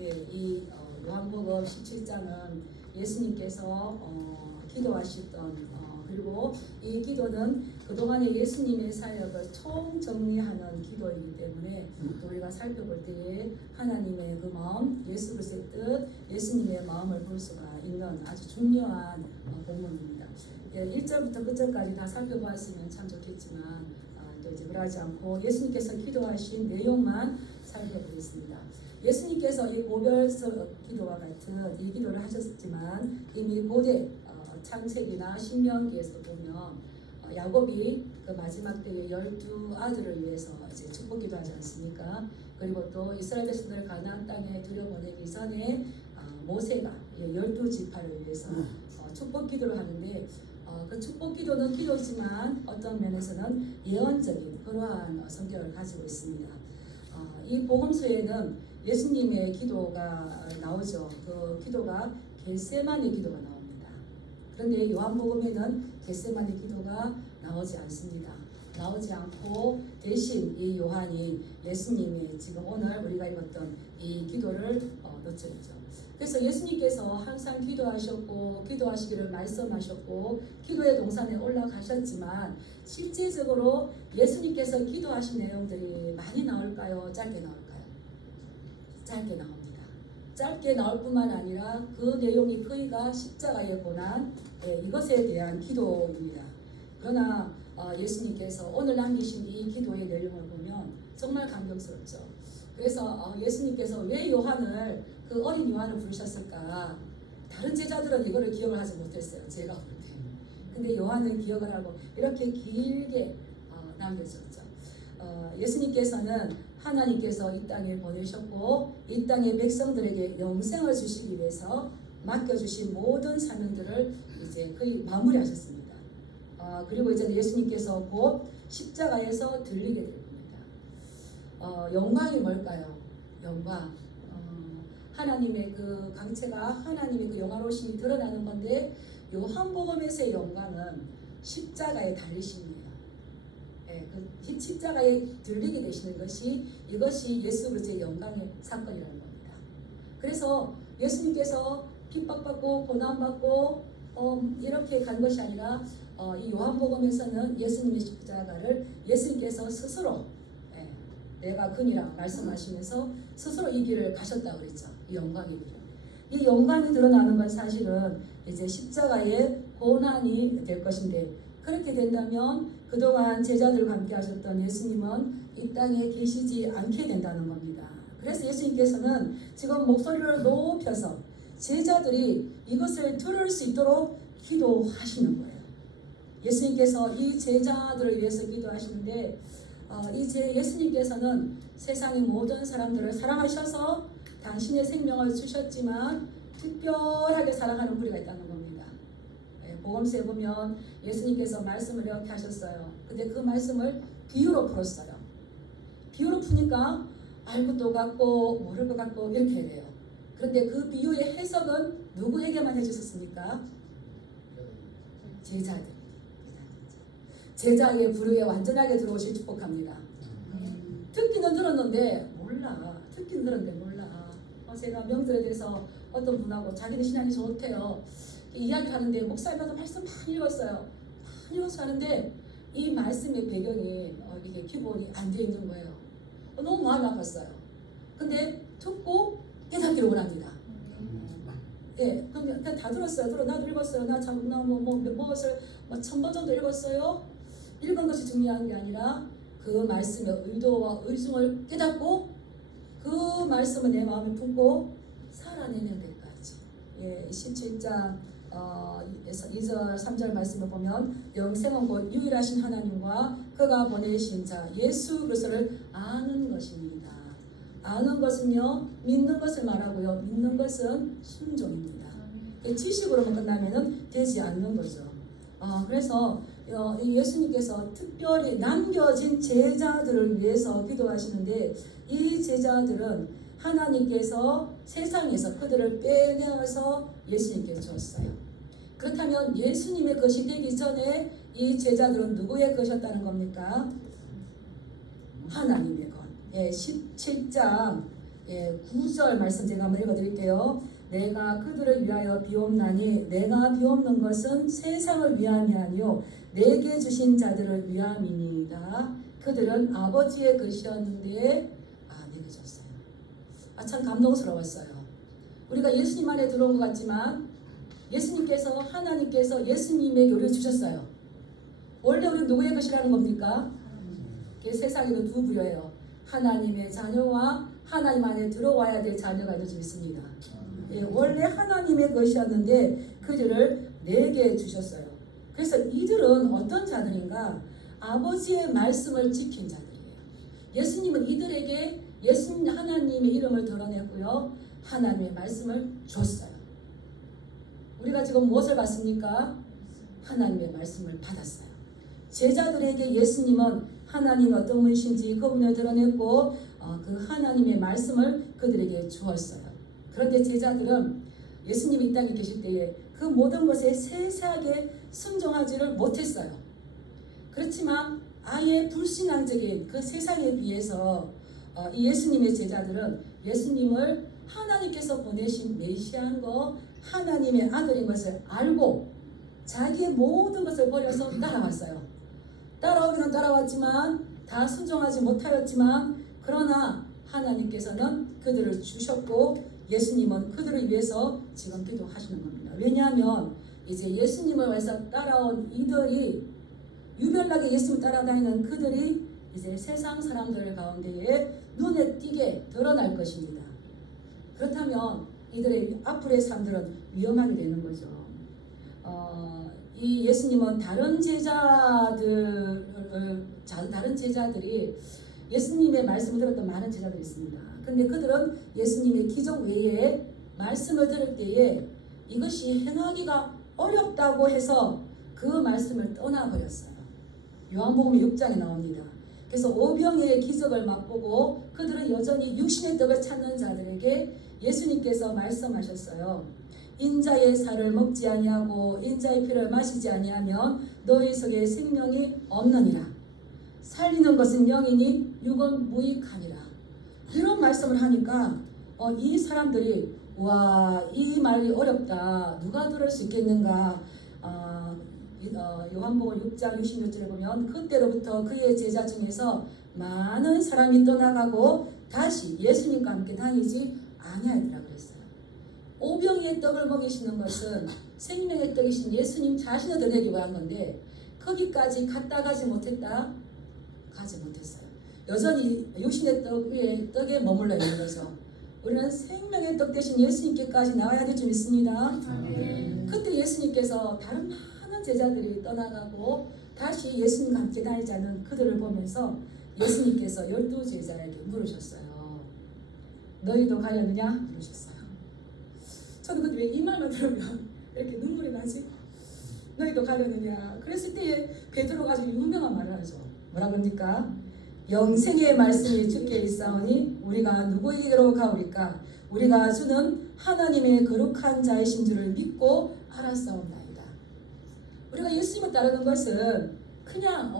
이 요한복음 17장은 예수님께서 기도하셨던 그리고 이 기도는 그동안의 예수님의 사역을 총정리하는 기도이기 때문에 우리가 살펴볼 때에 하나님의 그 마음, 예수 그리스도의 뜻, 예수님의 마음을 볼 수가 있는 아주 중요한 본문입니다. 1절부터 끝절까지 다 살펴보았으면 참 좋겠지만 또 이제 그러지 않고 예수님께서 기도하신 내용만 살펴보겠습니다. 예수님께서 이 고별서 기도와 같은 이 기도를 하셨지만 이미 고대 창세기나 신명기에서 보면 야곱이 그 마지막 때에 12아들을 위해서 이제 축복 기도하지 않습니까? 그리고 또 이스라엘 백성들을 가나안 땅에 들여보내기 전에 모세가 12지파를 위해서 축복 기도를 하는데 그 축복 기도는 기도지만 어떤 면에서는 예언적인 그러한 성격을 가지고 있습니다. 이 복음서에는 예수님의 기도가 나오죠. 그 기도가 겟세마네 기도가 나옵니다. 그런데 요한복음에는 겟세마네 기도가 나오지 않습니다. 나오지 않고 대신 이 요한이 예수님의 지금 오늘 우리가 읽었던 이 기도를 놓쳤죠. 그래서 예수님께서 항상 기도하셨고 기도하시기를 말씀하셨고 기도의 동산에 올라가셨지만 실제적으로 예수님께서 기도하신 내용들이 많이 나올까요? 짧게 나올까요? 짧게 나옵니다. 짧게 나올 뿐만 아니라 그 내용이 거의가 십자가의 고난 이것에 대한 기도입니다. 그러나 예수님께서 오늘 남기신 이 기도의 내용을 보면 정말 감격스럽죠. 그래서 예수님께서 왜 요한을 그 어린 요한을 부르셨을까? 다른 제자들은 이거를 기억을 하지 못했어요. 제가 볼 때. 근데 요한은 기억을 하고 이렇게 길게 남겨졌죠. 예수님께서는 하나님께서 이 땅에 보내셨고 이 땅의 백성들에게 영생을 주시기 위해서 맡겨주신 모든 사명들을 이제 거의 마무리하셨습니다. 그리고 이제 예수님께서 곧 십자가에서 들리게 될 겁니다. 영광이 뭘까요? 영광. 하나님의 그 강체가 하나님의 그 영화로우심이 드러나는 건데 요한복음에서의 영광은 십자가에 달리심이에요. 그 십자가에 들리게 되시는 것이 이것이 예수 그리스도의 영광의 사건이라는 겁니다. 그래서 예수님께서 핍박받고 고난받고 이렇게 간 것이 아니라 이 요한복음에서는 예수님의 십자가를 예수님께서 스스로 내가 그니라 말씀하시면서 스스로 이 길을 가셨다고 그랬죠. 이 영광의 길을. 이 영광이 드러나는 건 사실은 이제 십자가의 고난이 될 것인데 그렇게 된다면 그동안 제자들과 함께 하셨던 예수님은 이 땅에 계시지 않게 된다는 겁니다. 그래서 예수님께서는 지금 목소리를 높여서 제자들이 이것을 들을 수 있도록 기도하시는 거예요. 예수님께서 이 제자들을 위해서 기도하시는데 예수님께서는 세상의 모든 사람들을 사랑하셔서 당신의 생명을 주셨지만 특별하게 사랑하는 무리가 있다는 겁니다. 복음서에 보면 예수님께서 말씀을 이렇게 하셨어요. 근데 그 말씀을 비유로 풀었어요. 비유로 푸니까 알 것도 같고 모를 것 같고 이렇게 돼요. 그런데 그 비유의 해석은 누구에게만 해주셨습니까? 제자들. 제자의 부류에 완전하게 들어오실 축복합니다. 듣기는 들었는데 몰라. 듣기는 들었는데 몰라. 제가 명절에 대해서 어떤 분하고 자기는 신앙이 좋대요. 이야기를 하는데 목사님도 말씀 많이 읽었어요. 많이 읽어서 하는데 이 말씀의 배경이 이게 기본이 안 되어 있는 거예요. 너무 마음이 아팠어요. 근데 듣고 깨닫기를 원합니다. 그러니까 다 들었어요. 나도 읽었어요. 무엇을 1000번 정도 읽었어요. 읽은 것이 중요한 게 아니라 그 말씀의 의도와 의중을 깨닫고 그 말씀을 내 마음에 품고 살아내는 데까지. 17장 2절 3절 말씀을 보면 영생은 곧 유일하신 하나님과 그가 보내신 자 예수 그리스도를 아는 것입니다. 아는 것은요 믿는 것을 말하고요 믿는 것은 순종입니다. 지식으로만 끝나면은 되지 않는 거죠. 그래서 예수님께서 특별히 남겨진 제자들을 위해서 기도하시는데 이 제자들은 하나님께서 세상에서 그들을 빼내어서 예수님께 주었어요. 그렇다면 예수님의 것이 되기 전에 이 제자들은 누구의 것이었다는 겁니까? 하나님의 것. 17장 9절 말씀 제가 한번 읽어드릴게요. 내가 그들을 위하여 비옵나니 내가 비옵는 것은 세상을 위함이 아니요 내게 주신 자들을 위함이니이다. 그들은 아버지의 것이었는데 내게 줬어요. 참 감동스러웠어요. 우리가 예수님 안에 들어온 것 같지만 예수님께서 하나님께서 예수님에게 우리를 주셨어요. 원래 우리는 누구의 것이라는 겁니까? 세상에도 두 부류예요. 하나님의 자녀와 하나님 안에 들어와야 될 자녀가 있습니다. 원래 하나님의 것이었는데 그들을 내게 주셨어요. 그래서 이들은 어떤 자들인가? 아버지의 말씀을 지킨 자들이에요. 예수님은 이들에게 예수님 하나님의 이름을 드러냈고요. 하나님의 말씀을 줬어요. 우리가 지금 무엇을 받습니까? 하나님의 말씀을 받았어요. 제자들에게 예수님은 하나님이 어떤 분이신지 그분을 드러냈고 그 하나님의 말씀을 그들에게 주었어요. 그런데 제자들은 예수님이 이 땅에 계실 때에 그 모든 것에 세세하게 순종하지를 못했어요. 그렇지만 아예 불신앙적인 그 세상에 비해서 이 예수님의 제자들은 예수님을 하나님께서 보내신 메시아인 거 하나님의 아들인 것을 알고 자기의 모든 것을 버려서 따라왔어요. 따라오기는 따라왔지만 다 순종하지 못하였지만 그러나 하나님께서는 그들을 주셨고 예수님은 그들을 위해서 지금 기도하시는 겁니다. 왜냐하면 이제 예수님을 위해서 따라온 이들이 유별나게 예수님을 따라다니는 그들이 이제 세상 사람들 가운데에 눈에 띄게 드러날 것입니다. 그렇다면 이들의 앞으로의 삶들은 위험하게 되는 거죠. 이 예수님은 다른 제자들이 예수님의 말씀을 들었던 많은 제자들이 있습니다. 근데 그들은 예수님의 기적 외에 말씀을 들을 때에 이것이 행하기가 어렵다고 해서 그 말씀을 떠나버렸어요. 요한복음 6장에 나옵니다. 그래서 오병이의 기적을 맛보고 그들은 여전히 육신의 떡을 찾는 자들에게 예수님께서 말씀하셨어요. 인자의 살을 먹지 아니하고 인자의 피를 마시지 아니하면 너희 속에 생명이 없느니라. 살리는 것은 영이니 육은 무익하니라. 이런 말씀을 하니까 이 사람들이 와, 이 말이 어렵다. 누가 들을 수 있겠는가. 요한복음 6장 66절에 보면 그때로부터 그의 제자 중에서 많은 사람이 떠나가고 다시 예수님과 함께 다니지 아니하더라 그랬어요. 오병이의 떡을 먹이시는 것은 생명의 떡이신 예수님 자신을 드러내기 위한 건데 거기까지 갔다 가지 못했다? 가지 못했어요. 여전히 육신의 떡 위에 떡에 머물러 있는 거죠. 우리는 생명의 떡 대신 예수님께까지 나와야 될 줄 믿습니다. 그때 예수님께서 다른 많은 제자들이 떠나가고 다시 예수님과 함께 다니자는 그들을 보면서 예수님께서 12제자에게 물으셨어요. 너희도 가려느냐? 물으셨어요. 저는 근데 왜 이 말만 들으면 이렇게 눈물이 나지? 너희도 가려느냐? 그랬을 때에 베드로가 아주 유명한 말을 하죠. 뭐라 그럽니까? 영생의 말씀이 주께 있사오니 우리가 누구에게로 가오리까? 우리가 주는 하나님의 거룩한 자이신 줄을 믿고 알았사옵나이다. 우리가 예수님을 따르는 것은 그냥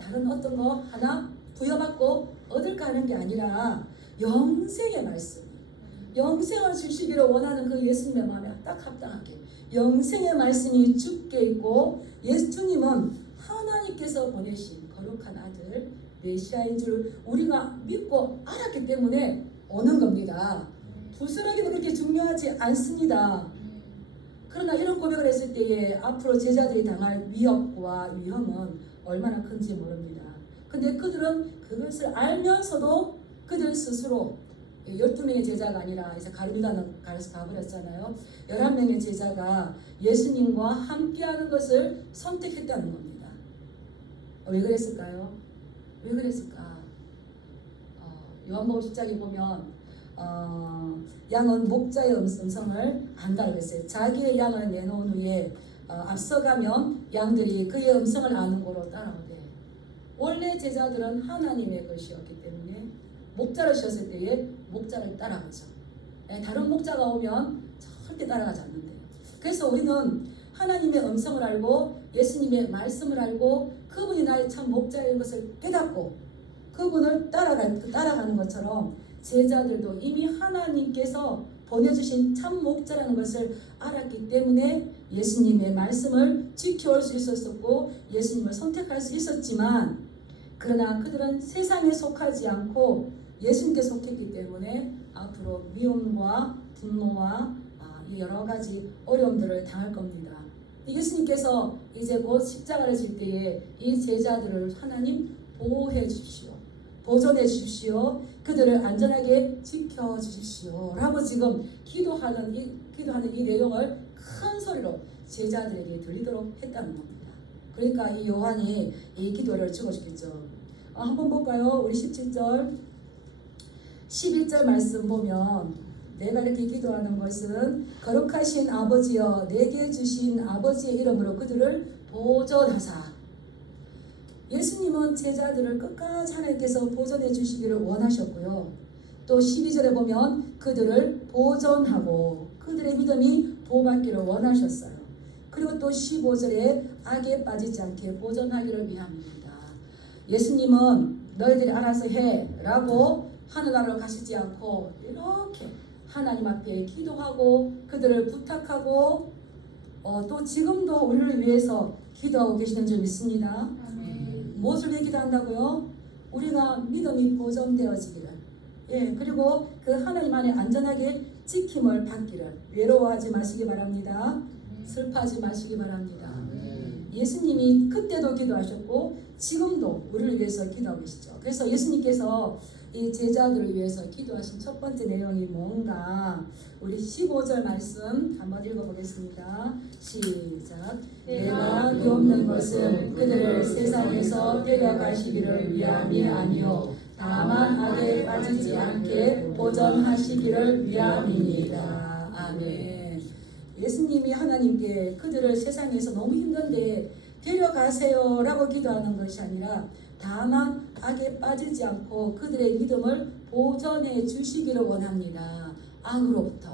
다른 어떤 거 하나 부여받고 얻을까 하는 게 아니라 영생의 말씀, 영생을 주시기를 원하는 그 예수님의 마음에 딱 합당하게 영생의 말씀이 주께 있고 예수님은 하나님께서 보내신 거룩한 아들 메시아인 줄 우리가 믿고 알았기 때문에 오는 겁니다. 부스러기도 그렇게 중요하지 않습니다. 그러나 이런 고백을 했을 때에 앞으로 제자들이 당할 위협과 위험은 얼마나 큰지 모릅니다. 근데 그들은 그것을 알면서도 그들 스스로 12명의 제자가 아니라 이제 가룟유다는 가서 가버렸잖아요. 11명의 제자가 예수님과 함께하는 것을 선택했다는 겁니다. 왜 그랬을까요? 왜 그랬을까? 요한복음 10장에 보면 양은 목자의 음성을 안다고 했어요. 자기의 양을 내놓은 후에 앞서가면 양들이 그의 음성을 아는 거로 따라오대. 원래 제자들은 하나님의 것이었기 때문에 목자를 씌웠을 때에 목자를 따라가죠. 다른 목자가 오면 절대 따라가지 않는데요. 그래서 우리는 하나님의 음성을 알고 예수님의 말씀을 알고 그분이 나의 참 목자인 것을 깨닫고 그분을 따라가는 것처럼 제자들도 이미 하나님께서 보내주신 참 목자라는 것을 알았기 때문에 예수님의 말씀을 지켜올 수 있었고 예수님을 선택할 수 있었지만, 그러나 그들은 세상에 속하지 않고 예수님께 속했기 때문에 앞으로 미움과 분노와 여러 가지 어려움들을 당할 겁니다. 예수님께서 이제 곧 십자가를 질 때에 이 제자들을 하나님 보호해 주십시오. 보존해 주십시오. 그들을 안전하게 지켜 주십시오. 라고 지금 기도하는 이 내용을 큰 소리로 제자들에게 들리도록 했다는 겁니다. 그러니까 이 요한이 이 기도를 적어주겠죠. 한번 볼까요? 우리 17절 11절 말씀 보면, 내가 이렇게 기도하는 것은 거룩하신 아버지여 내게 주신 아버지의 이름으로 그들을 보존하사. 예수님은 제자들을 끝까지 하나님께서 보존해 주시기를 원하셨고요. 또 12절에 보면 그들을 보존하고 그들의 믿음이 보호받기를 원하셨어요. 그리고 또 15절에 악에 빠지지 않게 보존하기를 위함입니다. 예수님은 너희들이 알아서 해 라고 하늘나라로 가시지 않고 이렇게 하나님 앞에 기도하고 그들을 부탁하고 또 지금도 우리를 위해서 기도하고 계시는 줄 믿습니다. 무엇을 위해 기도한다고요? 우리가 믿음이 보존되어지기를, 그리고 그 하나님 안에 안전하게 지킴을 받기를. 외로워하지 마시기 바랍니다. 슬퍼하지 마시기 바랍니다. 예수님이 그때도 기도하셨고 지금도 우리를 위해서 기도하고 계시죠. 그래서 예수님께서 이 제자들을 위해서 기도하신 첫 번째 내용이 뭔가, 우리 15절 말씀 한번 읽어보겠습니다. 시작. 내가 비옵는 것은 그들을 세상에서 데려가시기를 위함이 아니요 다만 악에 빠지지 않게 보존하시기를 위함이니이다. 아멘. 예수님이 하나님께 그들을 세상에서 너무 힘든데 데려가세요 라고 기도하는 것이 아니라 다만 악에 빠지지 않고 그들의 믿음을 보존해 주시기를 원합니다. 악으로부터.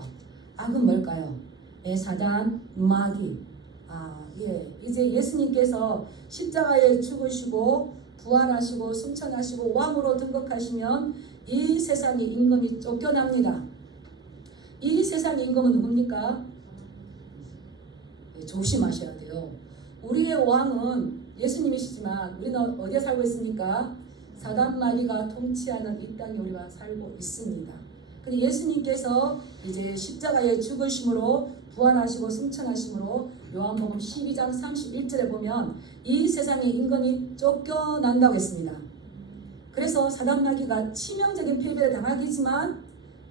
악은 뭘까요? 사단, 마귀. 이제 예수님께서 십자가에 죽으시고 부활하시고 승천하시고 왕으로 등극하시면 이 세상의 임금이 쫓겨납니다. 이 세상의 임금은 누굽니까? 조심하셔야 돼요. 우리의 왕은 예수님이시지만 우리는 어디에 살고 있습니까? 사단 마귀가 통치하는 이 땅에 우리가 살고 있습니다. 근데 예수님께서 이제 십자가에 죽으심으로 부활하시고 승천하심으로 요한복음 12장 31절에 보면 이 세상의 임금이 쫓겨난다고 했습니다. 그래서 사단 마귀가 치명적인 패배를 당하겠지만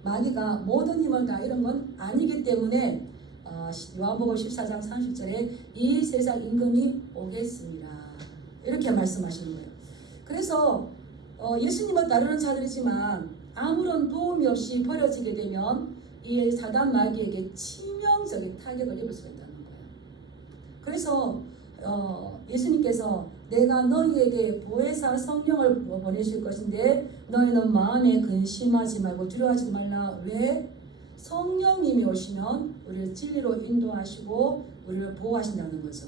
마귀가 모든 힘을 다 잃은 건 아니기 때문에 요한복음 14장 30절에 이 세상 임금이 오겠습니다. 이렇게 말씀하시는 거예요. 그래서 예수님을 따르는 자들이지만 아무런 도움이 없이 버려지게 되면 이 사단 마귀에게 치명적인 타격을 입을 수가 있다는 거예요. 그래서 예수님께서 내가 너희에게 보혜사 성령을 보내실 것인데 너희는 마음에 근심하지 말고 두려워하지 말라. 왜? 성령님이 오시면 우리를 진리로 인도하시고 우리를 보호하신다는 거죠.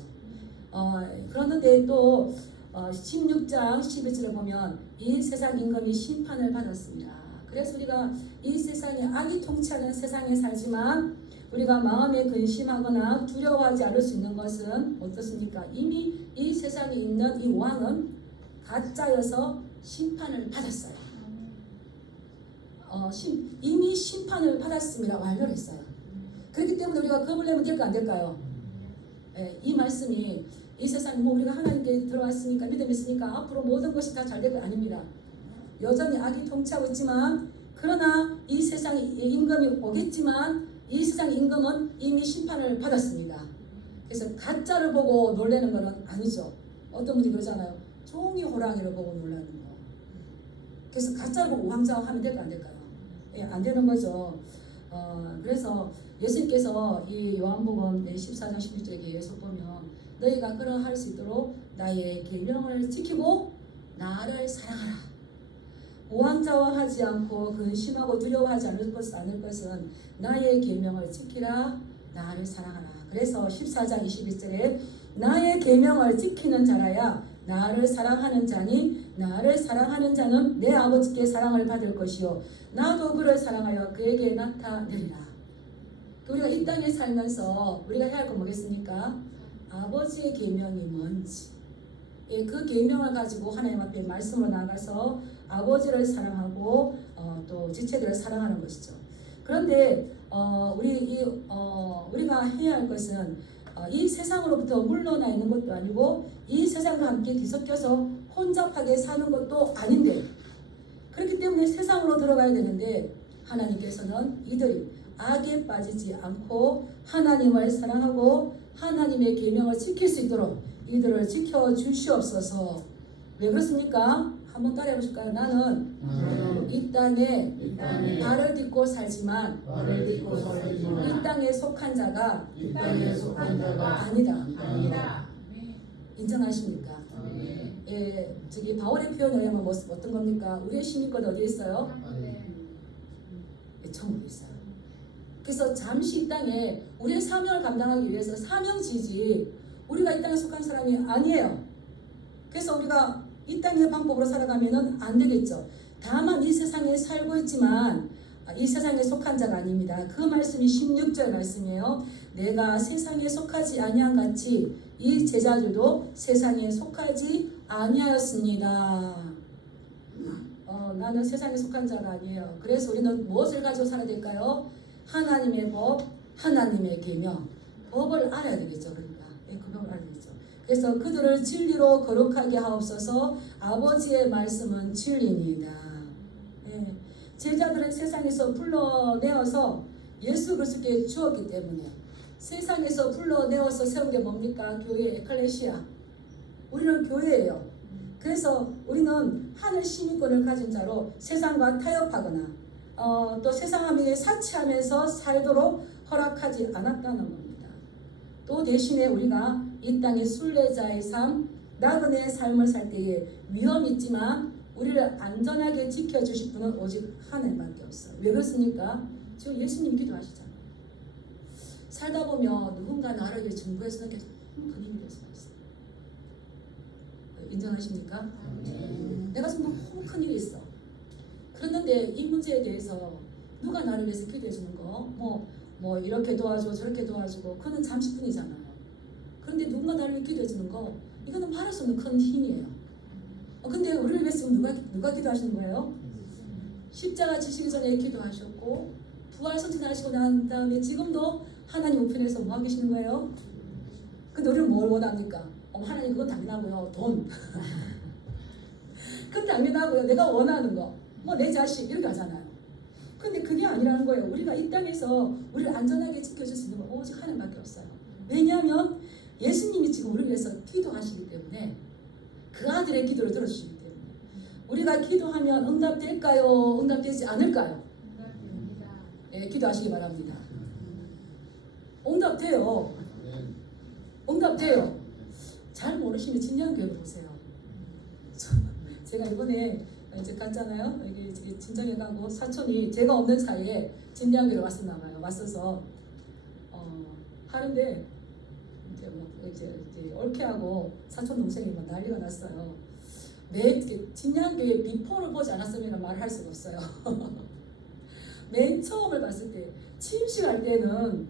그런데 또 16장 11절에 보면 이 세상 임금이 심판을 받았습니다. 그래서 우리가 이 세상에 악이 통치하는 세상에 살지만 우리가 마음에 근심하거나 두려워하지 않을 수 있는 것은 어떻습니까? 이미 이 세상에 있는 이 왕은 가짜여서 심판을 받았어요. 이미 심판을 받았음이라 완료를 했어요. 그렇기 때문에 우리가 겁을 내면 될까 안 될까요? 이 말씀이 이 세상 우리가 하나님께 들어왔으니까 믿음이 있으니까 앞으로 모든 것이 다 잘 될 거 아닙니다. 여전히 악이 통치하고 있지만 그러나 이 세상에 임금이 오겠지만 이 세상 임금은 이미 심판을 받았습니다. 그래서 가짜를 보고 놀라는 것은 아니죠. 어떤 분이 그러잖아요. 종이 호랑이를 보고 놀라는 거. 그래서 가짜를 보고 우왕좌왕하면 될까 안 될까요? 안 되는 거죠. 그래서 예수님께서 이 요한복음 14장 16절에 계속 보면 너희가 그러할 수 있도록 나의 계명을 지키고 나를 사랑하라. 우왕좌왕하지 않고 근심하고 두려워하지 않을 것은 나의 계명을 지키라. 나를 사랑하라. 그래서 14장 21절에 나의 계명을 지키는 자라야 나를 사랑하는 자니 나를 사랑하는 자는 내 아버지께 사랑을 받을 것이요 나도 그를 사랑하여 그에게 나타내리라. 우리가 이 땅에 살면서 우리가 해야 할 건 뭐겠습니까? 아버지의 계명이 뭔지, 예, 그 계명을 가지고 하나님 앞에 말씀으로 나가서 아버지를 사랑하고 또 지체들을 사랑하는 것이죠. 그런데 우리가 해야 할 것은 이 세상으로부터 물러나 있는 것도 아니고 이 세상과 함께 뒤섞여서 혼잡하게 사는 것도 아닌데, 그렇기 때문에 세상으로 들어가야 되는데 하나님께서는 이들이 악에 빠지지 않고 하나님을 사랑하고 하나님의 계명을 지킬 수 있도록 이들을 지켜주시옵소서. 왜 그렇습니까? 한번 따라해 보실까요? 나는 이 땅에 발을 딛고 살지만 이 땅에 속한 자가 아니다. 인정하십니까? 예, 저기 바울의 표현에 의하면 어떤 겁니까? 우리의 시민권 어디에 있어요? 예, 천국에 있어요. 그래서 잠시 이 땅에 우리의 사명을 감당하기 위해서 사명지지 우리가 이 땅에 속한 사람이 아니에요. 그래서 우리가 이 땅의 방법으로 살아가면은 안 되겠죠. 다만 이 세상에 살고 있지만 이 세상에 속한 자가 아닙니다. 그 말씀이 16절 말씀이에요. 내가 세상에 속하지 아니한 같이 이 제자들도 세상에 속하지 아니하였습니다. 나는 세상에 속한 자가 아니에요. 그래서 우리는 무엇을 가지고 살아야 될까요? 하나님의 법, 하나님의 계명, 법을 알아야 되겠죠. 그러니까 그 법을 알아야 되겠죠. 그래서 그들을 진리로 거룩하게 하옵소서. 아버지의 말씀은 진리입니다. 예. 제자들은 세상에서 불러내어서 예수 그리스도께 주었기 때문에 세상에서 불러내어서 세운 게 뭡니까? 교회, 에클레시아. 우리는 교회예요. 그래서 우리는 하늘 시민권을 가진 자로 세상과 타협하거나 또 세상함에 사치하면서 살도록 허락하지 않았다는 겁니다. 또 대신에 우리가 이 땅의 순례자의 삶, 나그네의 삶을 살 때에 위험이 있지만 우리를 안전하게 지켜주실 분은 오직 하나님밖에 없어요. 왜 그렇습니까? 지금 예수님 기도하시잖아요. 살다 보면 누군가 나를 위해 증거해서 큰 힘이 될 수가 있어요. 인정하십니까? 내가 지금 너무 큰 일이 있어. 그런데 이 문제에 대해서 누가 나를 위해서 기도해 주는 거, 뭐 이렇게 도와줘 저렇게 도와주고 그는 잠시뿐이잖아요. 그런데 누군가 나를 위해 기도해 주는 거, 이거는 말할 수 없는 큰 힘이에요. 근데 우리를 위해서 누가 기도하시는 거예요? 십자가 지시기 전에 기도하셨고 부활 선진하시고 난 다음에 지금도 하나님 우편에서 뭐 하고 계시는 거예요? 근데 우리는 뭘 원합니까? 하나님 그건 당연하고요. 돈. 그건 당연하고요. 내가 원하는 거. 내 자식 이렇게 하잖아요. 근데 그게 아니라는 거예요. 우리가 이 땅에서 우리를 안전하게 지켜줄 수 있는 건 오직 하나님밖에 없어요. 왜냐하면 예수님이 지금 우리를 위해서 기도하시기 때문에 그 아들의 기도를 들어주시기 때문에 우리가 기도하면 응답될까요? 응답되지 않을까요? 예, 기도하시기 바랍니다. 응답돼요. 응답돼요. 잘 모르시면 진양교회 보세요. 제가 이번에 이제 갔잖아요. 여기 친정에 가고 사촌이 제가 없는 사이에 진양교회로 왔었나 봐요. 왔어서 하는데 이제 옳게 하고 사촌 동생이 막 난리가 났어요. 진양교회 비포를 보지 않았으면 말을 할 수가 없어요. 맨 처음을 봤을 때 침실할 때는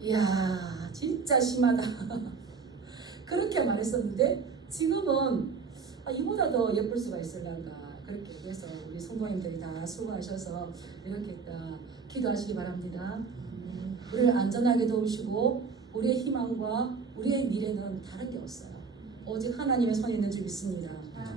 이야 진짜 심하다 그렇게 말했었는데 지금은 이보다 더 예쁠 수가 있을란가 그렇게. 그래서 우리 성도님들이 다 수고하셔서 이렇게 다 기도하시기 바랍니다. 우리를 안전하게 도우시고 우리의 희망과 우리의 미래는 다른 게 없어요. 오직 하나님의 손에 있는 줄 믿습니다.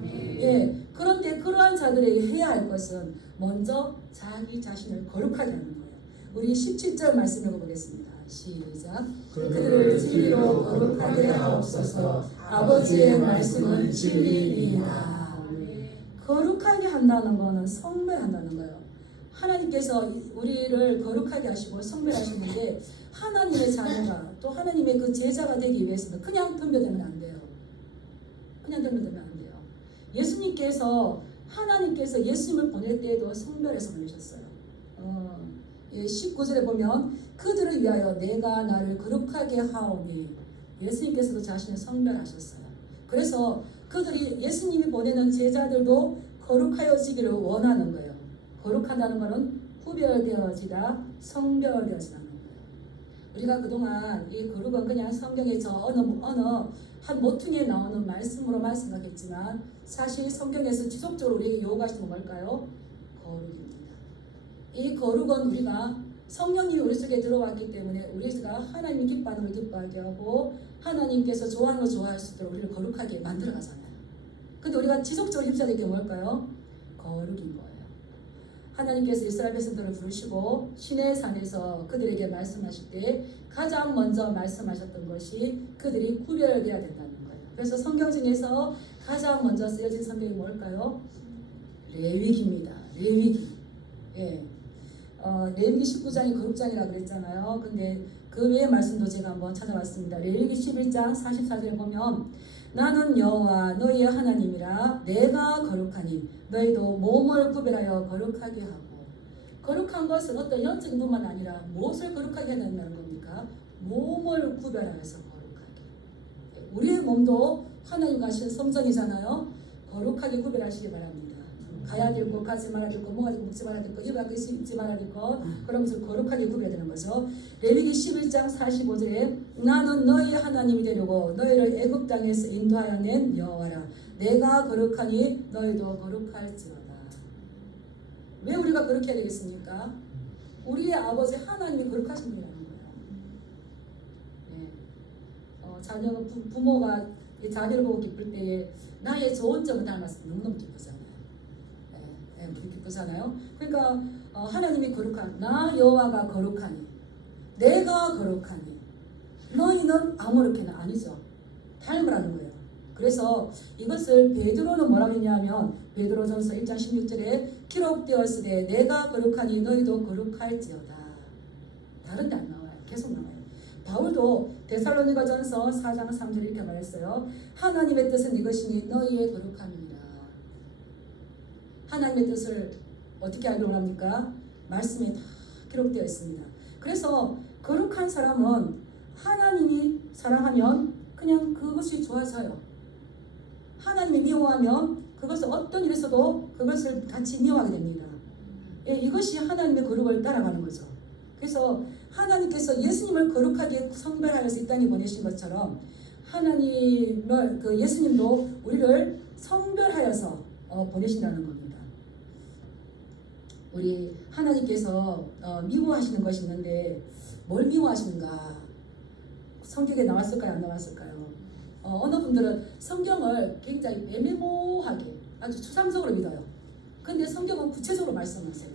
예, 그런데 그러한 자들이 해야 할 것은 먼저 자기 자신을 거룩하게 하는 거예요. 우리 17절 말씀 읽어보겠습니다. 시작. 그들을 진리로 거룩하게 하옵소서. 아버지의 말씀은 진리이니이다. 거룩하게 한다는 것은 성별한다는 거예요. 하나님께서 우리를 거룩하게 하시고 성별하시는데 하나님의 자녀가 또 하나님의 그 제자가 되기 위해서는 그냥 덤벼들면 안 돼요. 그냥 덤벼들면 안 돼요. 하나님께서 예수님을 보낼 때에도 성별해서 보내셨어요. 19절에 보면 그들을 위하여 내가 나를 거룩하게 하오니 예수님께서도 자신을 성별하셨어요. 그래서 그들이 예수님이 보내는 제자들도 거룩하여지기를 원하는 거예요. 거룩하다는 것은 구별되어지다, 성별되어지다는 거예요. 우리가 그동안 이 거룩은 그냥 성경의 저 어느 한 모퉁이에 나오는 말씀으로만 생각했지만 사실 성경에서 지속적으로 우리에게 요구하시는 건 뭘까요? 거룩입니다. 이 거룩은 우리가 성령님이 우리 속에 들어왔기 때문에 우리가 하나님이 기뻐하는 걸 기뻐하게 하고 하나님께서 좋아하는 걸 좋아할 수 있도록 우리를 거룩하게 만들어 가잖아요. 근데 우리가 지속적으로 힘써야 될 게 뭘까요? 거룩인 거예요. 하나님께서 이스라엘 백성들을 부르시고 시내 산에서 그들에게 말씀하실 때 가장 먼저 말씀하셨던 것이 그들이 구별되어야 된다는 거예요. 그래서 성경 중에서 가장 먼저 쓰여진 성경이 뭘까요? 레위기입니다. 레위기. 예. 레위기 19장이 거룩장이라고 그랬잖아요. 근데 그 외의 말씀도 제가 한번 찾아봤습니다. 레위기 11장 44절에 보면 나는 여호와 너희의 하나님이라 내가 거룩하니 너희도 몸을 구별하여 거룩하게 하고. 거룩한 것은 어떤 영적인 뿐만 아니라 무엇을 거룩하게 해야 된다는 겁니까? 몸을 구별하여서 거룩하게. 우리의 몸도 하나님과 하신 성전이잖아요. 거룩하게 구별하시기 바랍니다. 가야 될 것, 가지 말아야 될 것, 뭐가 되고 먹지 말아야 될 것, 입어야 될 것, 입지 말아야 될 것, 그런 것을 거룩하게 구별해야 되는 거죠. 레위기 11장 45절에 나는 너희 하나님이 되려고 너희를 애굽 땅에서 인도하여 낸 여호와라. 내가 거룩하니 너희도 거룩할지어다. 왜 우리가 그렇게 해야 되겠습니까? 우리의 아버지 하나님이 거룩하신 분이라는 거예요. 네. 자녀가 부모가 자녀를 보고 기쁠 때에 나의 좋은 점을 닮았으면 너무너무 기쁘잖아요. 우리 기쁘잖아요. 그러니까 하나님이 거룩한 나 여호와가 거룩하니 내가 거룩하니 너희는 아무렇게나 아니죠. 닮으라는 거예요. 그래서 이것을 베드로는 뭐라고 했냐면 베드로전서 1장 16절에 기록되었으되 내가 거룩하니 너희도 거룩할지어다. 다른 데 안 나와요. 계속 나와요. 바울도 데살로니가전서 4장 3절 이렇게 말했어요. 하나님의 뜻은 이것이니 너희의 거룩함이니라. 하나님의 뜻을 어떻게 알고 합니까? 말씀에 다 기록되어 있습니다. 그래서 거룩한 사람은 하나님이 사랑하면 그냥 그것이 좋아져요. 하나님이 미워하면 그것을 어떤 일이 있어도 그것을 같이 미워하게 됩니다. 예, 이것이 하나님의 거룩을 따라가는 거죠. 그래서 하나님께서 예수님을 거룩하게 성별하여서 이 땅에 보내신 것처럼 하나님을 예수님도 우리를 성별하여서 보내신다는 겁니다. 우리 하나님께서 미워하시는 것이 있는데 뭘 미워하시는가? 성경에 나왔을까요? 안 나왔을까요? 어느 분들은 성경을 굉장히 애매모호하게 아주 추상적으로 믿어요. 근데 성경은 구체적으로 말씀하세요.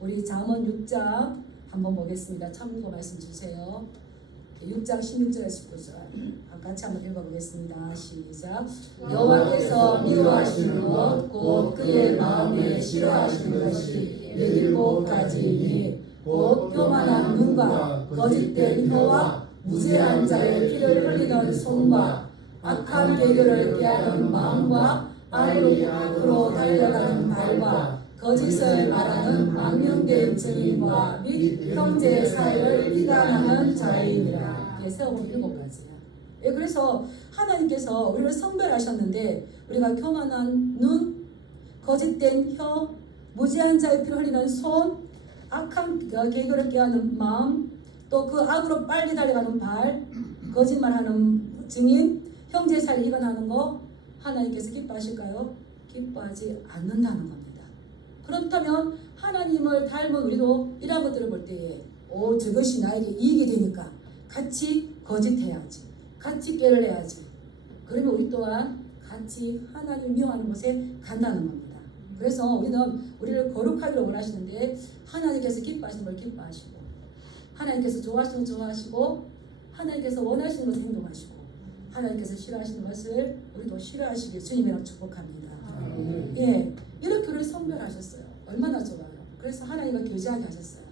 우리 잠언 6장 한번 보겠습니다. 참고 말씀 주세요. 6장 16절에 19절 같이 한번 읽어보겠습니다. 시작. 여호와께서 미워하시는 것 곧 그의 마음에 싫어하시는 것이 7가지이니 곧 교만한 눈과 거짓된 혀와 무죄한 자의 피를 흘리는 손과 악한 계교를 꾀하는 마음과 악으로 달려가는 발과 거짓을 말하는 망령된 증인과 및 형제 사이를 비난하는 자이니라. 세어본 7가지야. 예, 그래서 하나님께서 우리를 성별하셨는데 우리가 교만한 눈, 거짓된 혀, 무지한 자의 피를 흘리는 손, 악한 계교를 꾀하는 마음, 또 그 악으로 빨리 달려가는 발, 거짓말하는 증인, 형제 사이를 이간하는 거 하나님께서 기뻐하실까요? 기뻐하지 않는다는 겁니다. 그렇다면 하나님을 닮은 우리도 이런 것들을 볼 때에 저것이 나에게 이익이 되니까 같이 거짓해야지, 같이 깨를 해야지. 그러면 우리 또한 같이 하나님 미워하는 곳에 간다는 겁니다. 그래서 우리는 우리를 거룩하기를 원하시는데 하나님께서 기뻐하시는 걸 기뻐하시고 하나님께서 좋아하시는 걸 좋아하시고 하나님께서 원하시는 것을 행동하시고 하나님께서 싫어하시는 것을 우리도 싫어하시길 주님이랑 축복합니다. 예, 이렇게 우리를 성별하셨어요. 얼마나 좋아요. 그래서 하나님과 교제하게 하셨어요.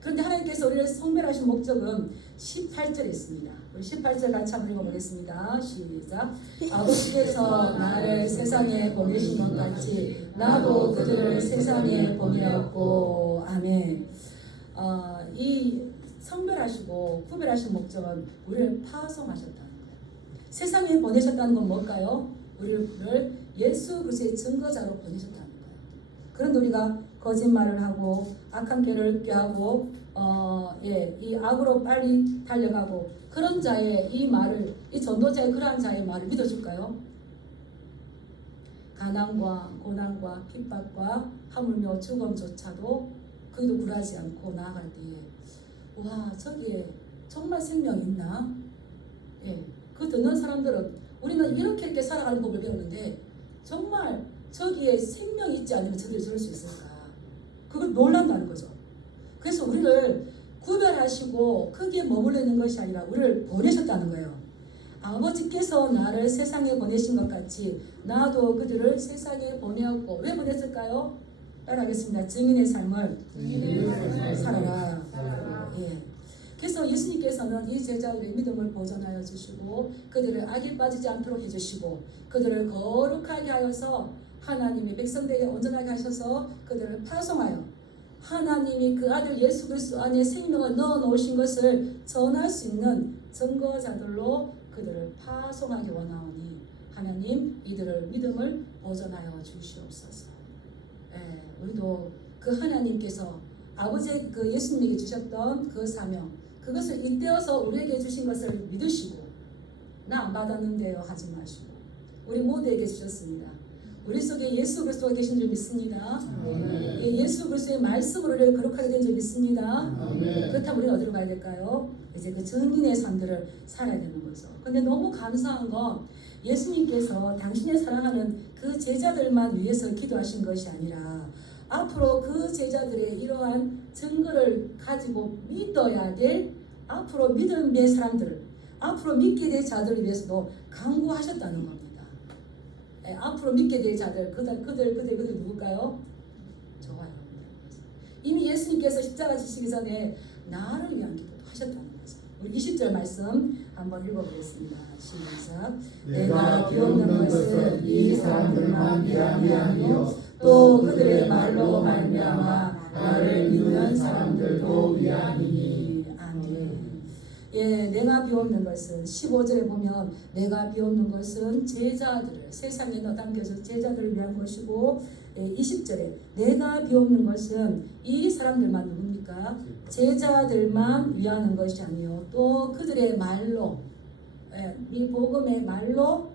그런데 하나님께서 우리를 성별하신 목적은 18절에 있습니다. 우리 18절 같이 한번 읽어보겠습니다. 시작. 아버지께서 나를 세상에 보내신 것 같이 나도 그들을 세상에 보내었고. 아멘. 이 성별하시고 구별하신 목적은 우리를 파송하셨다는 거예요. 세상에 보내셨다는 건 뭘까요? 우리를 예수 그리스도의 증거자로 보내셨다는 거예요. 그런데 우리가 거짓말을 하고 악한 길을 꾀하고 이 악으로 빨리 달려가고 그런 자의 이 말을, 이 전도자의 그러한 자의 말을 믿어줄까요? 가난과 고난과 핍박과 하물며 죽음조차도 그도 굴하지 않고 나아갈 때에 와, 저기에 정말 생명이 있나? 그 듣는 사람들은 우리는 이렇게 살아가는 법을 배우는데 정말 저기에 생명이 있지 않으면 저들이 저럴 수 있을까? 그걸 놀란다는 거죠. 그래서 우리를 구별하시고 크게 머물러 있는 것이 아니라 우리를 보내셨다는 거예요. 아버지께서 나를 세상에 보내신 것 같이 나도 그들을 세상에 보내었고, 왜 보냈을까요? 따라하겠습니다. 증인의 삶을 살아라. 그래서 예수님께서는 이 제자들의 믿음을 보존하여 주시고 그들을 악에 빠지지 않도록 해주시고 그들을 거룩하게 하여서 하나님의 백성되게 온전하게 하셔서 그들을 파송하여 하나님이 그 아들 예수 그리스도 안에 생명을 넣어 놓으신 것을 전할 수 있는 증거자들로 그들을 파송하기 원하오니 하나님 이들을 믿음을 보존하여 주시옵소서. 우리도 그 하나님께서 아버지 그 예수님에게 주셨던 그 사명, 그것을 잇대어서 우리에게 주신 것을 믿으시고 나 안 받았는데요 하지 마시고 우리 모두에게 주셨습니다. 우리 속에 예수 그리스도가 계신 줄 믿습니다. 예수 그리스도의 말씀으로 우리를 거룩하게 된 줄 믿습니다. 그렇다면 우리는 어디로 가야 될까요? 이제 그 증인의 삶들을 살아야 되는 거죠. 근데 너무 감사한 건 예수님께서 당신의 사랑하는 그 제자들만 위해서 기도하신 것이 아니라 앞으로 그 제자들의 이러한 증거를 가지고 믿어야 될 앞으로 믿음의 사람들, 앞으로 믿게 될 자들을 위해서도 강구하셨다는 겁니다. 앞으로 믿게 될 자들, 그들 누굴까요? 좋아요. 이미 예수님께서 십자가 지시기 전에 나를 위한 기도도 하셨다는 거죠. 우리 20절 말씀 한번 읽어보겠습니다. 시작. 내가 비옵는 것은 이 사람들만 위함이요 또 그들의 말로 말미암아 나를 믿는 사람들도 위함이니. 아멘. 내가 비옵는 것은 15절에 보면 내가 비옵는 것은 제자들을 세상에 남겨진 제자들을 위한 것이고 20절에 내가 비옵는 것은 이 사람들만 누굽니까? 제자들만 위하는 것이 아니요 또 그들의 말로 이 복음의 말로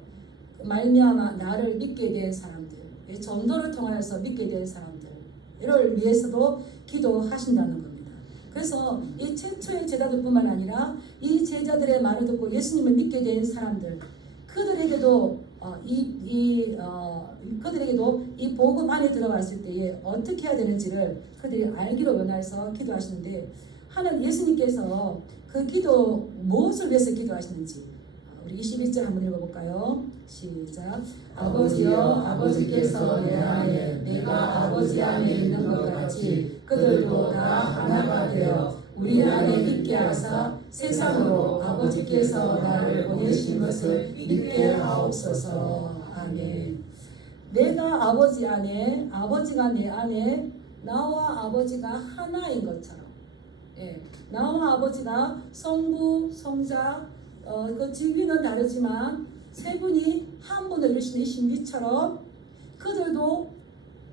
말미암아 나를 믿게 된 사람들, 전도를 통하여서 믿게 된 사람들을 위해서도 기도하신다는 겁니다. 그래서 이 최초의 제자들뿐만 아니라 이 제자들의 말을 듣고 예수님을 믿게 된 사람들, 그들에게도 그들에게도 이 복음 안에 들어갔을 때에 어떻게 해야 되는지를 그들이 알기로 원해서 기도하시는데 하나님 예수님께서 그 기도 무엇을 위해서 기도하시는지 우리 21절 한번 읽어볼까요? 시작. 아버지여 아버지께서 내 안에 내가 아버지 안에 있는 것 같이 그들도 다 하나가 되어 우리 안에 믿게 하사 세상으로 아버지께서 나를 보내신 것을 믿게 하옵소서. 아멘. 내가 아버지 안에, 아버지가 내 안에, 나와 아버지가 하나인 것처럼, 나와 아버지가 성부, 성자, 그 직위는 다르지만 세 분이 한 분을 이루시는 신비처럼 그들도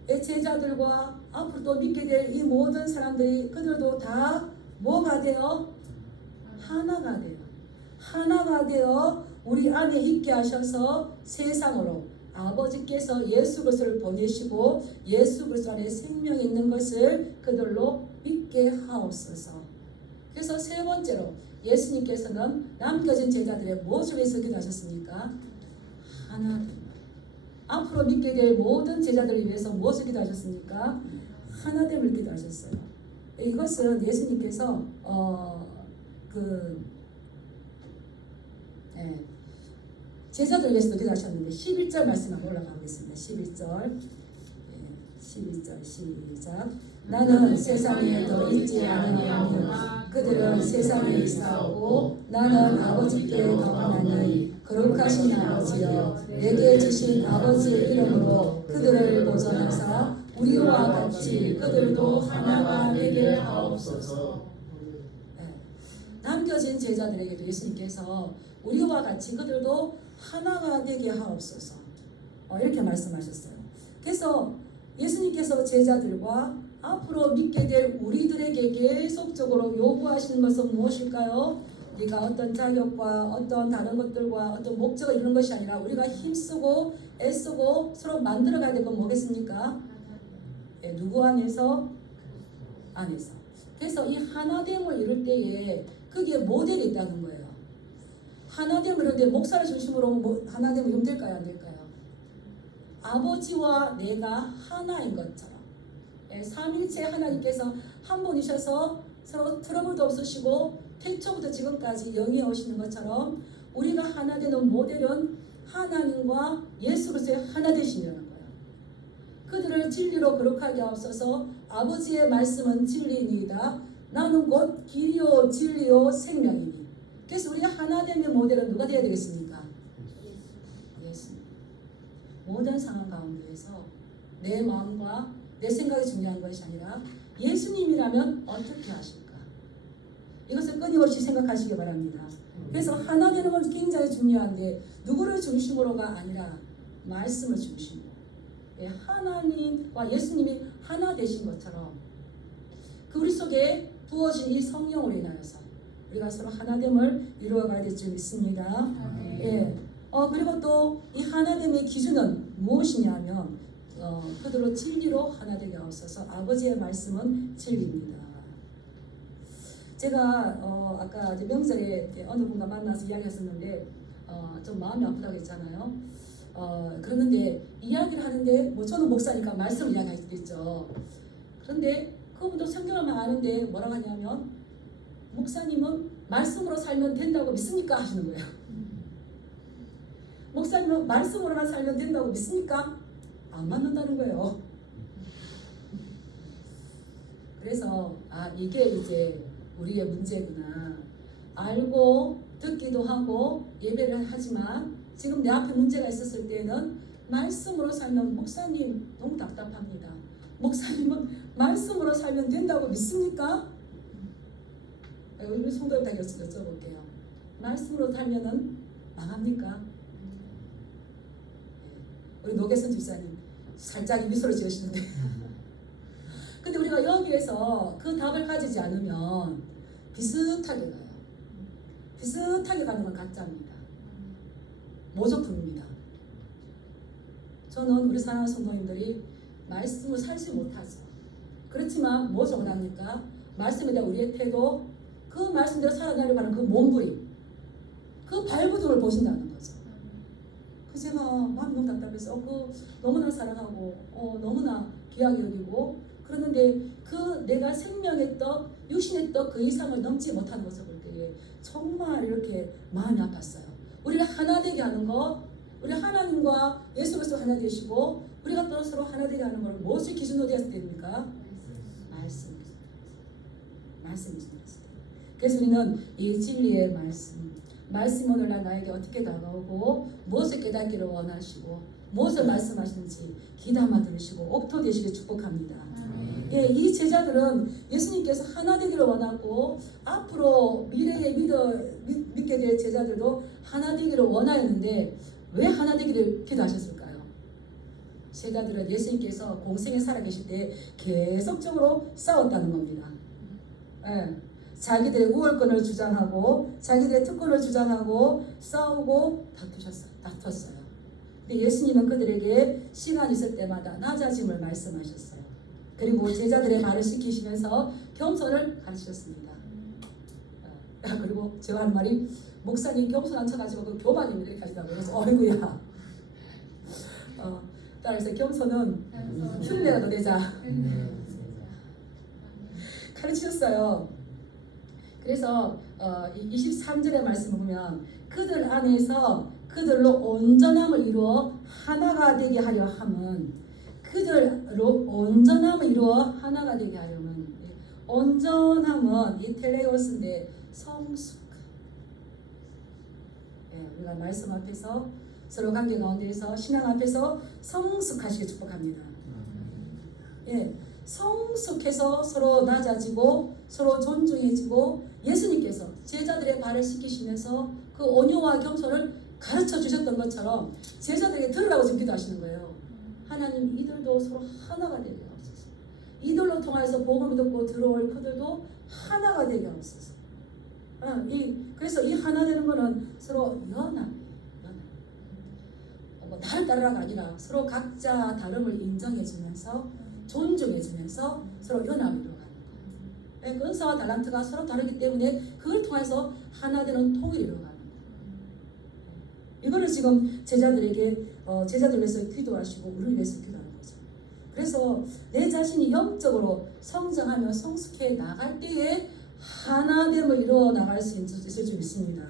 제자들과 앞으로 또 믿게 될 이 모든 사람들이 그들도 다 뭐가 되어? 하나가 되어. 하나가 되어 우리 안에 있게 하셔서 세상으로 아버지께서 예수 그리스도를 보내시고 예수 그리스도 안에 생명이 있는 것을 그들로 믿게 하옵소서. 그래서 세 번째로 예수님께서는 남겨진 제자들의 무엇을 위해서 기도하셨습니까? 하나됨. 앞으로 믿게 될 모든 제자들을 위해서 무엇을 기도하셨습니까? 하나됨을 기도하셨어요. 이것은 예수님께서 제자들을 위해서도 기도하셨는데 11절 말씀 한번 올라가 보겠습니다. 11절 시작. 나는 세상에 더 있지 아니하며 그들은 세상에 있사오고 나는 아버지께 거하나니 거룩하신 아버지여 내게 주신 아버지의 이름으로 그들을 보존하사 우리와 같이 그들도 하나가 되게 하옵소서. 남겨진 제자들에게도 예수님께서 우리와 같이 그들도 하나가 되게 하옵소서. 이렇게 말씀하셨어요. 그래서 예수님께서 제자들과 앞으로 믿게 될 우리들에게 계속적으로 요구하시는 것은 무엇일까요? 우리가 어떤 자격과 어떤 다른 것들과 어떤 목적을 이루는 것이 아니라 우리가 힘쓰고 애쓰고 서로 만들어가야 될 건 뭐겠습니까? 예, 누구 안에서? 안에서. 그래서 이 하나됨을 이룰 때에 그게 모델이 있다는 거예요. 하나됨을 이룰 때 목사를 중심으로 하나됨을 이루면 될까요? 안 될까요? 아버지와 내가 하나인 것처럼 삼일체 하나님께서 한 분이셔서 서로 트러블도 없으시고 태초부터 지금까지 영위해 오시는 것처럼 우리가 하나 되는 모델은 하나님과 예수 그리스도의 하나 되심이라는 거예요. 그들을 진리로 거룩하게 하옵소서. 아버지의 말씀은 진리이니이다. 나는 곧 길이요 진리요 생명이니. 그래서 우리가 하나됨의 모델은 누가 되어야 되겠습니까? 예수. 모든 상황 가운데에서 내 마음과 내 생각이 중요한 것이 아니라 예수님이라면 어떻게 하실까? 이것을 끊임없이 생각하시기 바랍니다. 그래서 하나 되는 건 굉장히 중요한데 누구를 중심으로가 아니라 말씀을 중심으로 하나님과 예수님이 하나 되신 것처럼 그 우리 속에 부어진 이 성령으로 인하여서 우리가 서로 하나됨을 이루어가야 될 줄 믿습니다. 예. 그리고 또 이 하나됨의 기준은 무엇이냐면 그들로 진리로 하나 되게 하옵소서. 아버지의 말씀은 진리입니다. 제가 아까 이제 명절에 어느 분과 만나서 이야기했었는데 좀 마음이 아프다고 했잖아요. 그러는데 이야기를 하는데 뭐 저는 목사니까 말씀을 이야기하겠죠. 그런데 그분도 성경을 아는데 뭐라고 하냐면 목사님은 말씀으로 살면 된다고 믿습니까? 하시는 거예요. 목사님은 말씀으로만 살면 된다고 믿습니까? 안 맞는다는 거예요. 그래서 이게 이제 우리의 문제구나. 알고 듣기도 하고 예배를 하지만 지금 내 앞에 문제가 있었을 때는 말씀으로 살면 목사님 너무 답답합니다. 목사님은 말씀으로 살면 된다고 믿습니까? 우리 성도님에게 여쭤볼게요. 말씀으로 살면은 망합니까? 우리 노계선 집사님 살짝 미소를 지으시는데 근데 우리가 여기에서 그 답을 가지지 않으면 비슷하게 가요. 비슷하게 가는 건 가짜입니다. 모조품입니다. 저는 우리 사랑하는 성도님들이 말씀을 살지 못하죠. 그렇지만 무엇을 원합니까? 말씀에 대한 우리의 태도, 그 말씀대로 살아가려고 하는 그 몸부림, 그 발부둥을 보신다는 거죠. 그 제가 마음이 너무 답답해서 너무나 사랑하고 너무나 귀하게 여기고 그러는데 그 내가 생명의 떡, 육신의 떡 그 이상을 넘지 못하는 것을 볼 때에 정말 이렇게 마음이 아팠어요. 우리가 하나 되게 하는 것, 우리 하나님과 예수 그리스도 하나 되시고 우리가 또 서로 하나 되게 하는 걸 무엇이 기준으로 되었을 때입니까? 말씀이 기준으로 되었을 때. 그래서 우리는 이 진리의 말씀 오늘날 나에게 어떻게 다가오고 무엇을 깨닫기를 원하시고 무엇을 말씀하시는지 귀담아 들으시고 옥토 되시길 축복합니다. 예, 이 제자들은 예수님께서 하나 되기를 원하고 앞으로 미래에 믿게 될 제자들도 하나 되기를 원하였는데 왜 하나 되기를 기도하셨을까요? 제자들은 예수님께서 공생에 살아계실 때 계속적으로 싸웠다는 겁니다. 예, 자기들의 우월권을 주장하고 자기들의 특권을 주장하고 싸우고 다퉜어요. 근데 예수님은 그들에게 시간이 있을 때마다 낮아짐을 말씀하셨어요. 그리고 제자들의 말을 시키시면서 겸손을 가르치셨습니다. 그리고 제가 하는 말이 목사님 겸손 안 쳐가지고 그 교만입니다 이렇게 하시더라고요. 그래서 어이구야. 따라서 겸손은 흉내라도 내자. 가르치셨어요. 그래서 23절의 말씀을 보면 그들 안에서 그들로 온전함을 이루어 하나가 되게 하려 함은 그들로 온전함을 이루어 하나가 되게 하려면 온전함은 이 텔레오스인데 성숙. 우리가 말씀 앞에서 서로 관계 가운데에서 신앙 앞에서 성숙하시길 축복합니다. 성숙해서 서로 낮아지고 서로 존중해지고 예수님께서 제자들의 발을 씻기시면서 그 온유와 겸손을 가르쳐 주셨던 것처럼 제자들에게 들으라고 지금 기도하시는 거예요. 하나님 이들도 서로 하나가 되게 하옵소서. 이들로 통해서 복음을 듣고 들어올 그들도 하나가 되게 하옵소서. 그래서 이 하나 되는 거는 서로 연합. 나를 따르라가 아니라 서로 각자 다름을 인정해주면서 존중해주면서 서로 연합을 이루어가는 거예요. 은사와 달란트가 서로 다르기 때문에 그걸 통해서 하나 되는 통일을 이루어가는 거예요. 이거를 지금 제자들 위해서 기도하시고 우리를 위해서 기도하는 거죠. 그래서 내 자신이 영적으로 성장하며 성숙해 나갈 때에 하나됨을 이루어 나갈 수 있을 줄 믿습니다.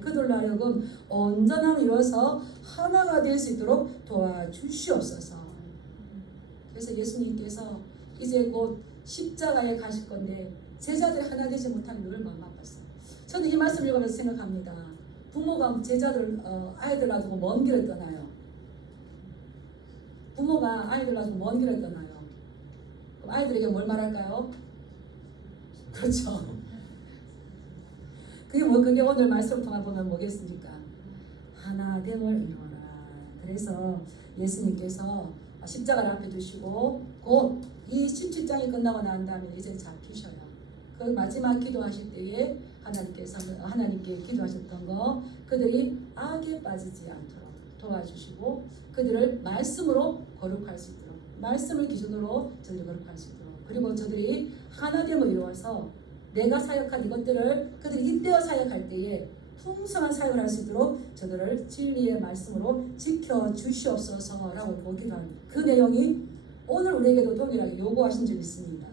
그들로 하여금 온전함을 이루어서 하나가 될 수 있도록 도와주시옵소서. 그래서 예수님께서 이제 곧 십자가에 가실 건데 제자들이 하나 되지 못하면 늘 마음 아팠어요. 저는 이 말씀을 읽으면서 생각합니다. 부모가 제자들 아이들 놔두고 먼 길을 떠나요. 부모가 아이들 놔두고 먼 길을 떠나요. 그럼 아이들에게 뭘 말할까요? 그렇죠. 그게 오늘 말씀을 통해 보면 뭐겠습니까? 하나됨을 이루어라. 그래서 예수님께서 십자가를 앞에 두시고 곧 이 17장이 끝나고 난 다음에 이제 잡히셔요. 그 마지막 기도하실 때에 하나님께 기도하셨던 거 그들이 악에 빠지지 않도록 도와주시고 그들을 말씀으로 거룩할 수 있도록 말씀을 기준으로 저들이 거룩할 수 있도록 그리고 저들이 하나됨을 이루어서 내가 사역한 이것들을 그들이 이때어 사역할 때에 풍성한 사역을 할 수 있도록 저들을 진리의 말씀으로 지켜주시옵소서라고 기도합니다. 그 내용이 오늘 우리에게도 동일하게 요구하신 줄 믿습니다.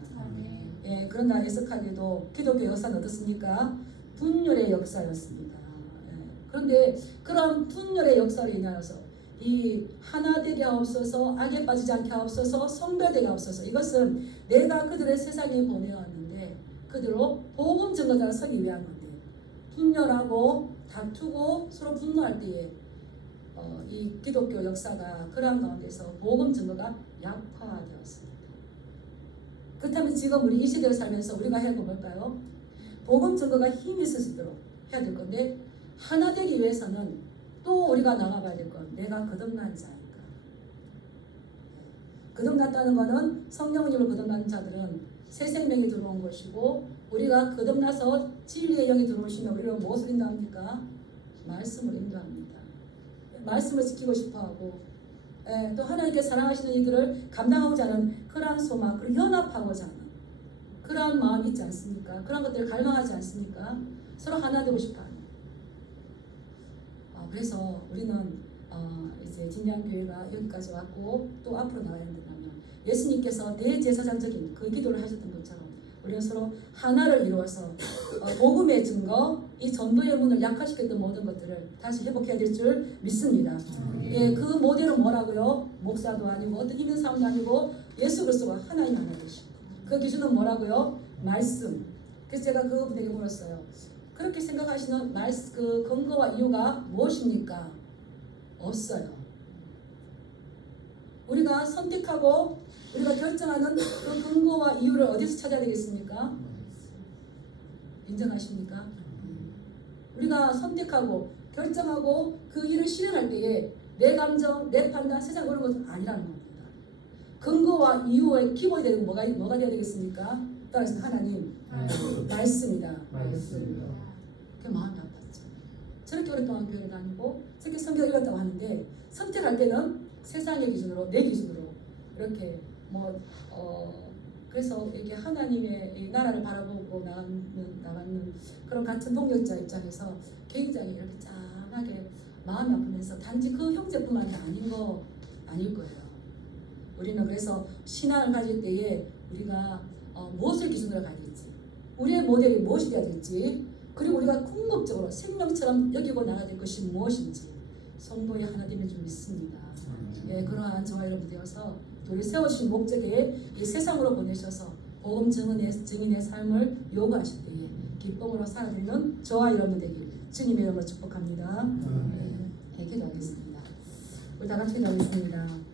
예, 그러나 애석하게도 기독교 역사는 어떻습니까? 분열의 역사였습니다. 예, 그런데 그런 분열의 역사로 인하여서 이 하나 되게 하옵소서, 악에 빠지지 않게 하옵소서, 성별되게 하옵소서. 이것은 내가 그들의 세상에 보내왔는데 그들로 복음 증거자가 서기 위한 건데 분열하고 다투고 서로 분노할 때에 이 기독교 역사가 그러한 가운데서 복음 증거가 약화되었습니다. 그렇다면 지금 우리 이 시대를 살면서 우리가 해야 할 건 뭘까요? 복음 증거가 힘이 있을 수 있도록 해야 될 건데 하나 되기 위해서는 또 우리가 나가봐야 될 건 내가 거듭난 자니까. 거듭났다는 것은 성령님으로 거듭난 자들은 새 생명이 들어온 것이고 우리가 거듭나서 진리의 영이 들어오시면 우리를 무엇을 인도합니까? 말씀을 인도합니다. 말씀을 지키고 싶어하고 또 하나님께 사랑하시는 이들을 감당하고자 하는 그러한 소망, 그리고 연합하고자 하는 그러한 마음이 있지 않습니까? 그러한 것들을 갈망하지 않습니까? 서로 하나 되고 싶어하는. 그래서 우리는 이제 진양교회가 여기까지 왔고 또 앞으로 나가야 된다면 예수님께서 대제사장적인 그 기도를 하셨던 것처럼 우리는 서로 하나를 이루어서 복음의 증거, 이 전도의 문을 약화시켰던 모든 것들을 다시 회복해야 될 줄 믿습니다. 예, 그 모델은 뭐라고요? 목사도 아니고 어떤 힘든 사람도 아니고 예수 그리스도가 하나님 하나 되시고 그 기준은 뭐라고요? 말씀. 그래서 제가 그분에게 물었어요. 그렇게 생각하시는 그 근거와 이유가 무엇입니까? 없어요. 우리가 선택하고 우리가 결정하는 그 근거와 이유를 어디서 찾아야 되겠습니까? 인정하십니까? 우리가 선택하고 결정하고 그 일을 실현할 때에 내 감정, 내 판단, 세상 그런 것은 아니라는 겁니다. 근거와 이유의 기본이 되는 뭐가 되어야 되겠습니까? 따라서 하나님 말씀이다. 그 마음이 아팠죠. 저렇게 오랫동안 교회를 다니고 저렇게 성경을 읽었다고 하는데 선택할 때는 세상의 기준으로 내 기준으로 이렇게 그래서 이게 하나님의 이 나라를 바라보고 나가는 그런 같은 동력자 입장에서 굉장히 이렇게 짠하게 마음이 아프면서 단지 그 형제뿐만이 아닐 거예요. 우리는 그래서 신앙을 가질 때에 우리가 무엇을 기준으로 가야 될지, 우리의 모델이 무엇이 되어야 될지, 그리고 우리가 궁극적으로 생명처럼 여기고 나가야 될 것이 무엇인지 성도의 하나님을 좀 믿습니다. 예, 그러한 저와 여러분 되어서 우리 세우신 목적에 이 세상으로 보내셔서 복음 증인의 삶을 요구하실 때에 기쁨으로 살아드리는 저와 여러분 되길 주님의 이름으로 축복합니다. 네, 기도하겠습니다. 우리 다 같이 기도하겠습니다.